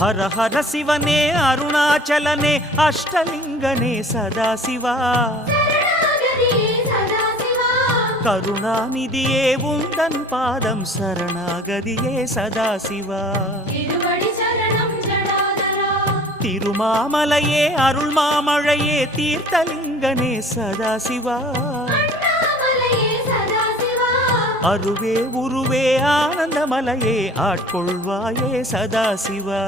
ಹರ ಹರ ಶಿವನೇ ಅರುಣಾಚಲನೆ ಅಷ್ಟಲಿಂಗನೇ ಸದಾಶಿವ கருணாநிதியே உந்தன் பாதம் சரணாகதியே சதாசிவா திருமாமலையே அருள் மாமழையே தீர்த்தலிங்கனே சதாசிவா அருவே உருவே ஆனந்தமலையே ஆட்கொள்வாயே சதாசிவா